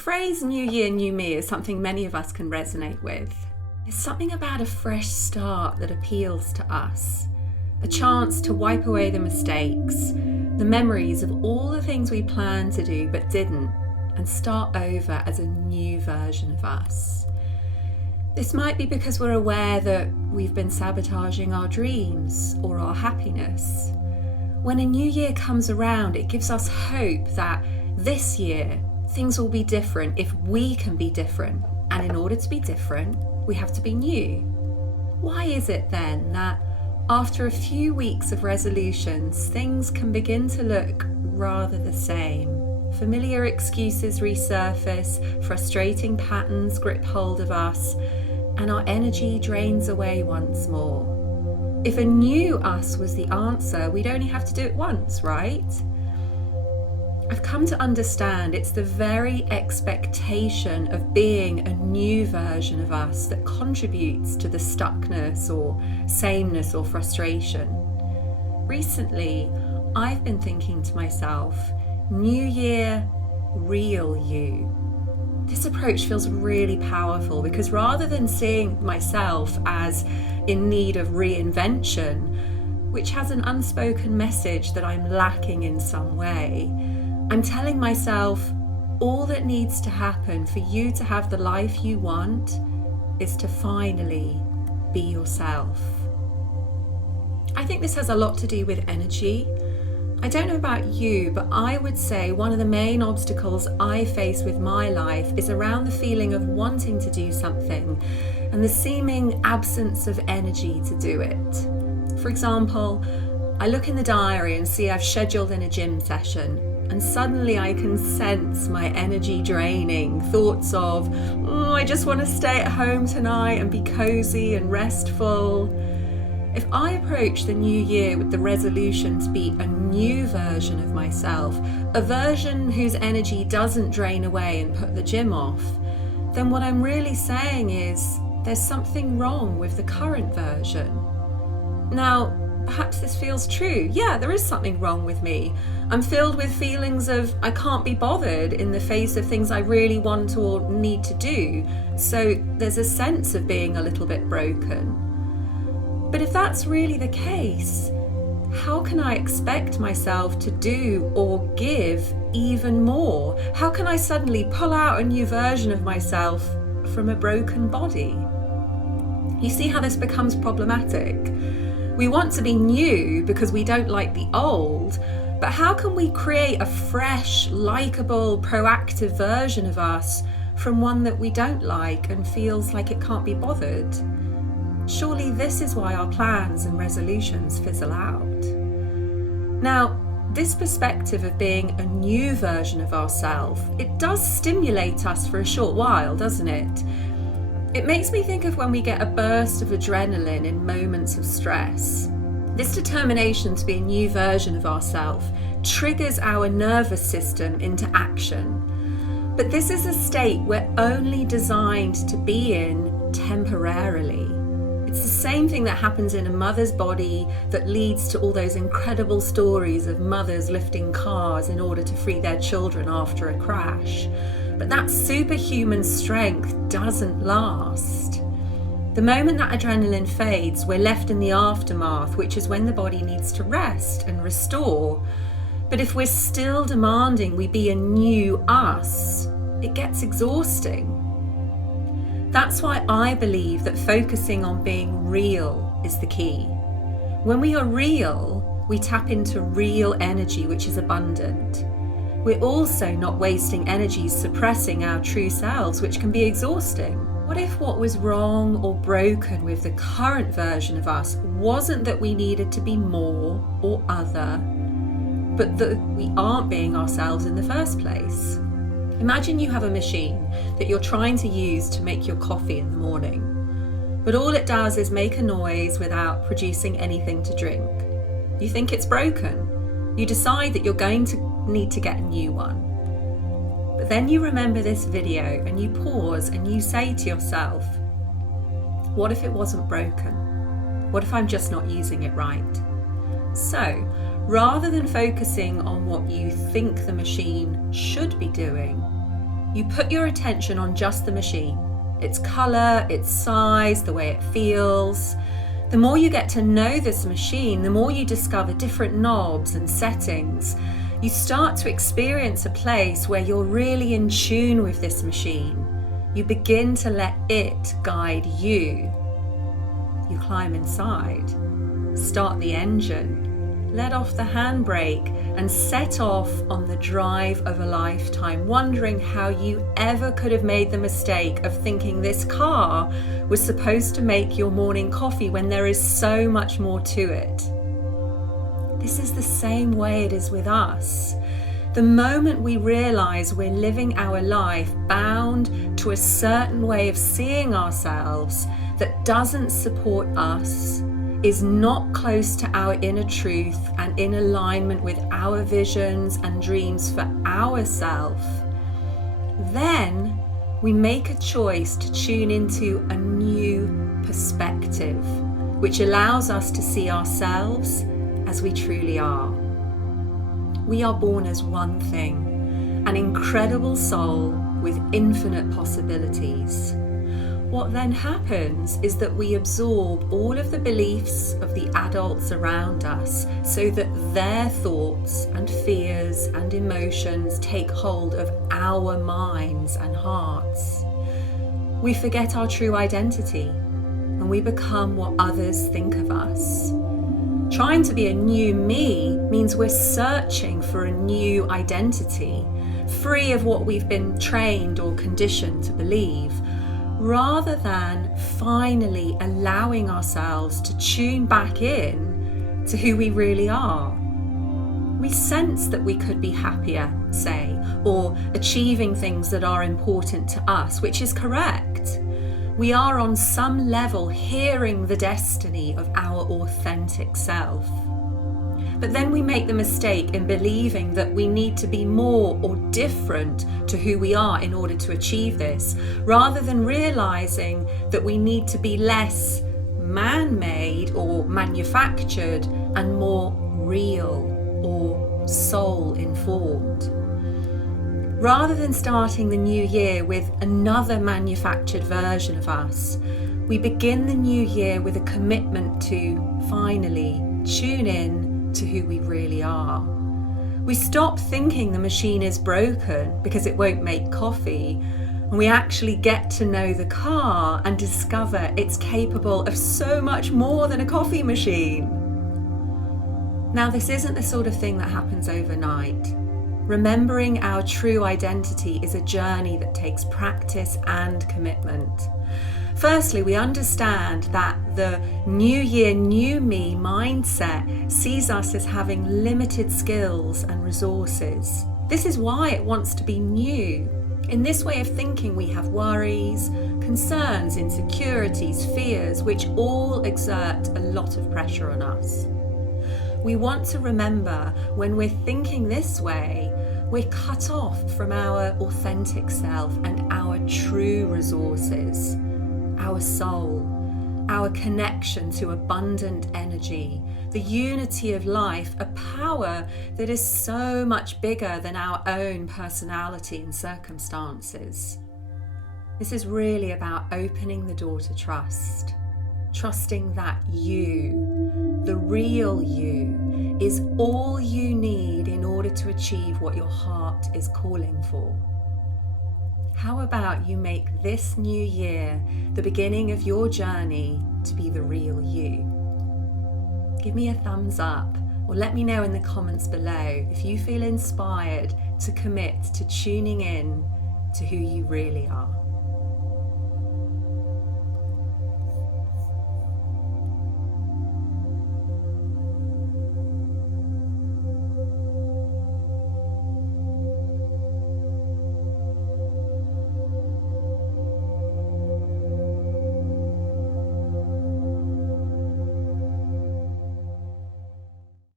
phrase New Year, New Me is something many of us can resonate with. There's something about a fresh start that appeals to us. A chance to wipe away the mistakes, the memories of all the things we planned to do but didn't, and start over as a new version of us. This might be because we're aware that we've been sabotaging our dreams or our happiness. When a new year comes around, it gives us hope that this year things will be different if we can be different. And in order to be different, we have to be new. Why is it then that after a few weeks of resolutions, things can begin to look rather the same? Familiar excuses resurface, frustrating patterns grip hold of us, and our energy drains away once more. If a new us was the answer, we'd only have to do it once, right? I've come to understand it's the very expectation of being a new version of us that contributes to the stuckness or sameness or frustration. Recently, I've been thinking to myself, new year, real you. This approach feels really powerful because rather than seeing myself as in need of reinvention, which has an unspoken message that I'm lacking in some way, I'm telling myself all that needs to happen for you to have the life you want is to finally be yourself. I think this has a lot to do with energy. I don't know about you, but I would say one of the main obstacles I face with my life is around the feeling of wanting to do something and the seeming absence of energy to do it. For example, I look in the diary and see I've scheduled in a gym session, and suddenly I can sense my energy draining, thoughts of, I just want to stay at home tonight and be cozy and restful. If I approach the new year with the resolution to be a new version of myself, a version whose energy doesn't drain away and put the gym off, then what I'm really saying is there's something wrong with the current version. Now, perhaps this feels true. Yeah, there is something wrong with me. I'm filled with feelings of I can't be bothered in the face of things I really want or need to do. So there's a sense of being a little bit broken. But if that's really the case, how can I expect myself to do or give even more? How can I suddenly pull out a new version of myself from a broken body? You see how this becomes problematic? We want to be new because we don't like the old, but how can we create a fresh, likable, proactive version of us from one that we don't like and feels like it can't be bothered? Surely this is why our plans and resolutions fizzle out. Now, this perspective of being a new version of ourselves, it does stimulate us for a short while, doesn't it? It makes me think of when we get a burst of adrenaline in moments of stress. This determination to be a new version of ourselves triggers our nervous system into action. But this is a state we're only designed to be in temporarily. It's the same thing that happens in a mother's body that leads to all those incredible stories of mothers lifting cars in order to free their children after a crash. But that superhuman strength doesn't last. The moment that adrenaline fades, we're left in the aftermath, which is when the body needs to rest and restore. But if we're still demanding we be a new us, it gets exhausting. That's why I believe that focusing on being real is the key. When we are real, we tap into real energy, which is abundant. We're also not wasting energy suppressing our true selves, which can be exhausting. What if what was wrong or broken with the current version of us wasn't that we needed to be more or other, but that we aren't being ourselves in the first place? Imagine you have a machine that you're trying to use to make your coffee in the morning, but all it does is make a noise without producing anything to drink. You think it's broken. You decide that you're going to need to get a new one. But then you remember this video and you pause and you say to yourself, what if it wasn't broken? What if I'm just not using it right? So, rather than focusing on what you think the machine should be doing, You put your attention on just the machine, its colour, its size, the way it feels. The more you get to know this machine, the more you discover different knobs and settings. You start to experience a place where you're really in tune with this machine. You begin to let it guide you. You climb inside, start the engine, let off the handbrake, and set off on the drive of a lifetime, wondering how you ever could have made the mistake of thinking this car was supposed to make your morning coffee when there is so much more to it. This is the same way it is with us. The moment we realize we're living our life bound to a certain way of seeing ourselves that doesn't support us, is not close to our inner truth and in alignment with our visions and dreams for ourselves, then we make a choice to tune into a new perspective, which allows us to see ourselves as we truly are. We are born as one thing, an incredible soul with infinite possibilities. What then happens is that we absorb all of the beliefs of the adults around us so that their thoughts and fears and emotions take hold of our minds and hearts. We forget our true identity and we become what others think of us. Trying to be a new me means we're searching for a new identity, free of what we've been trained or conditioned to believe, rather than finally allowing ourselves to tune back in to who we really are. We sense that we could be happier, say, or achieving things that are important to us, which is correct. We are on some level hearing the destiny of our authentic self. But then we make the mistake in believing that we need to be more or different to who we are in order to achieve this, rather than realizing that we need to be less man-made or manufactured and more real or soul-informed. Rather than starting the new year with another manufactured version of us, we begin the new year with a commitment to finally tune in to who we really are. We stop thinking the machine is broken because it won't make coffee, and we actually get to know the car and discover it's capable of so much more than a coffee machine. Now, this isn't the sort of thing that happens overnight. Remembering our true identity is a journey that takes practice and commitment. Firstly, we understand that the new year, new me mindset sees us as having limited skills and resources. This is why it wants to be new. In this way of thinking, we have worries, concerns, insecurities, fears, which all exert a lot of pressure on us. We want to remember when we're thinking this way, we're cut off from our authentic self and our true resources, our soul, our connection to abundant energy, the unity of life, a power that is so much bigger than our own personality and circumstances. This is really about opening the door to trust. Trusting that you, the real you, is all you need in order to achieve what your heart is calling for. How about you make this new year the beginning of your journey to be the real you? Give me a thumbs up or let me know in the comments below if you feel inspired to commit to tuning in to who you really are.